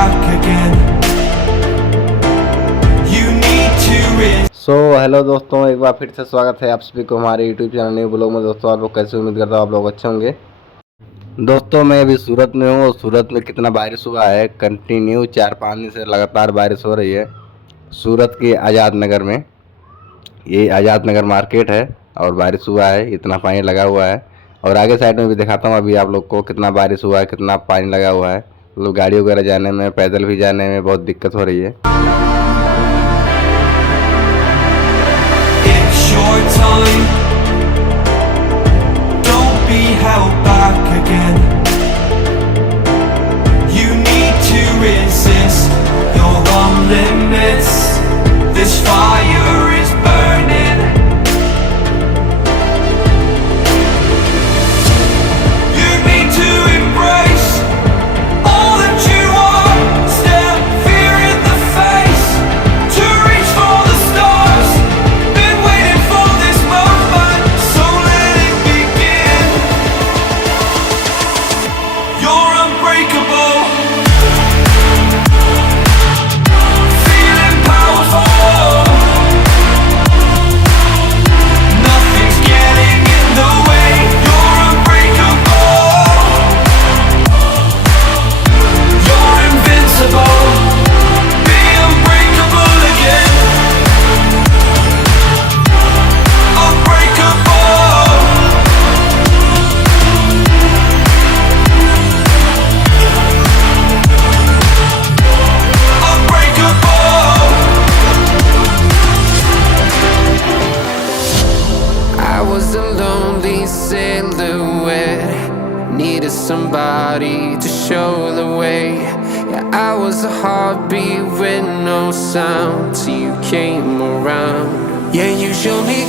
back again. You need to risk. Hello दोस्तों, एक बार फिर से स्वागत है आप सभी को हमारे यूट्यूब चैनल न्यू ब्लॉग में। दोस्तों आप लोग कैसे, उम्मीद करता हूँ आप लोग अच्छे होंगे। दोस्तों मैं अभी सूरत में हूँ और सूरत में कितना बारिश हुआ है। कंटिन्यू 4-5 दिन से लगातार बारिश हो रही है सूरत के आज़ाद नगर में। ये आज़ाद नगर मार्केट है और बारिश हुआ है, इतना पानी लगा हुआ है। और आगे साइड में भी दिखाता हूँ अभी आप लोग को कितना बारिश हुआ है, कितना पानी लगा हुआ है। मतलब गाड़ी वगैरह जाने में, पैदल भी जाने में बहुत दिक्कत हो रही है। It's your time. Don't be held back again. You need to resist. You're on limits. This fire is burning. You need to embrace all that you are. Stare fear in the face. To reach for the stars. Been waiting for this moment, so let it begin. You're unbreakable. Feeling powerful. Nothing's getting in the way. You're unbreakable. You're invincible. Be unbreakable again. Unbreakable. Unbreakable. I was a lonely silhouette, needed somebody to show the way. Yeah, I was a heartbeat with no sound till you came around. Yeah, you showed me